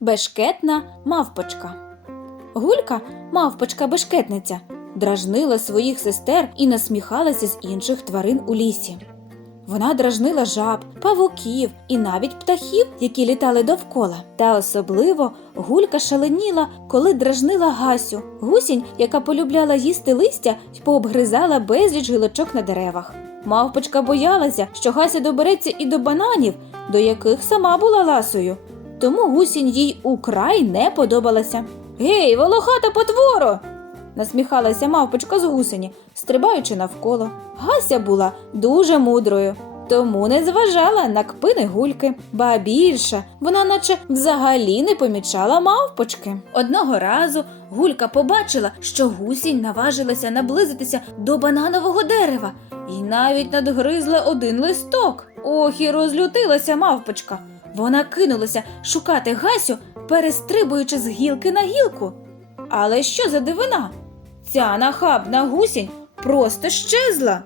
Бешкетна мавпочка. Гулька, мавпочка-бешкетниця, дражнила своїх сестер і насміхалася з інших тварин у лісі. Вона дражнила жаб, павуків і навіть птахів, які літали довкола. Та особливо гулька шаленіла, коли дражнила Гасю, гусінь, яка полюбляла їсти листя й пообгризала безліч гілочок на деревах. Мавпочка боялася, що Гася добереться і до бананів, до яких сама була ласою. Тому гусінь їй украй не подобалася. Гей, волохата потворо! насміхалася мавпочка з гусені, стрибаючи навколо. Гася була дуже мудрою, тому не зважала на кпини гульки, ба більше вона наче взагалі не помічала мавпочки. Одного разу гулька побачила, що гусінь наважилася наблизитися до бананового дерева і навіть надгризла один листок. Ох, і розлютилася мавпочка. Вона кинулася шукати Гасю, перестрибуючи з гілки на гілку. Але що за дивина? Ця нахабна гусінь просто щезла.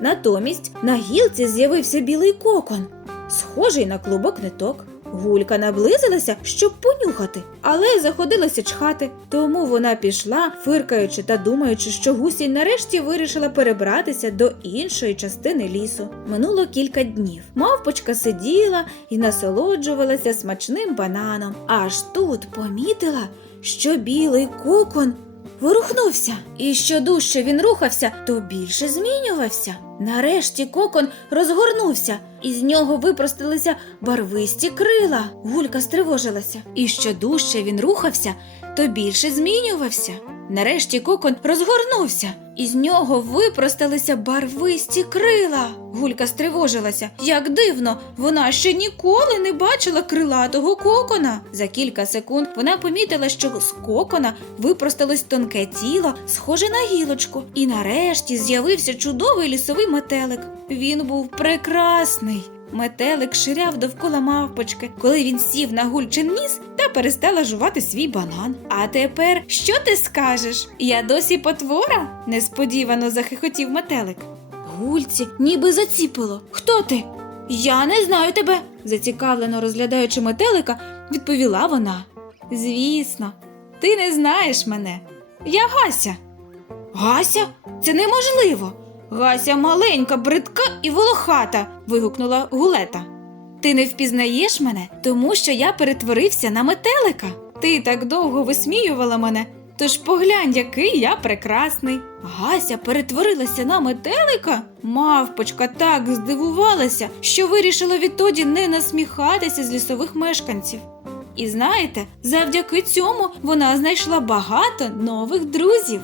Натомість на гілці з'явився білий кокон, схожий на клубок ниток. Гулька наблизилася, щоб понюхати, але заходилася чхати. Тому вона пішла, фиркаючи та думаючи, що гусінь нарешті вирішила перебратися до іншої частини лісу. Минуло кілька днів. Мавпочка сиділа і насолоджувалася смачним бананом. Аж тут помітила, що білий кокон ворухнувся, і що дужче він рухався, то більше змінювався. Нарешті кокон розгорнувся, і з нього випростилися барвисті крила. Гулька стривожилася. І що дужче він рухався, то більше змінювався. Нарешті кокон розгорнувся, і з нього випросталися барвисті крила. Гулька стривожилася. Як дивно, вона ще ніколи не бачила крилатого кокона. За кілька секунд вона помітила, що з кокона випросталось тонке тіло, схоже на гілочку. І нарешті з'явився чудовий лісовий метелик. Він був прекрасний. Метелик ширяв довкола мавпочки, коли він сів на гульчин ніс та перестала жувати свій банан. А тепер що ти скажеш? Я досі потвора? несподівано захихотів метелик. Гульці ніби заціпило. Хто ти? Я не знаю тебе, зацікавлено розглядаючи метелика, відповіла вона. Звісно, ти не знаєш мене. Я Гася. Гася? Це неможливо. Гася маленька, бридка і волохата. вигукнула гулета. Ти не впізнаєш мене, тому що я перетворився на метелика. Ти так довго висміювала мене, тож поглянь, який я прекрасний. Гася перетворилася на метелика. Мавпочка так здивувалася, що вирішила відтоді не насміхатися з лісових мешканців. І знаєте, завдяки цьому вона знайшла багато нових друзів.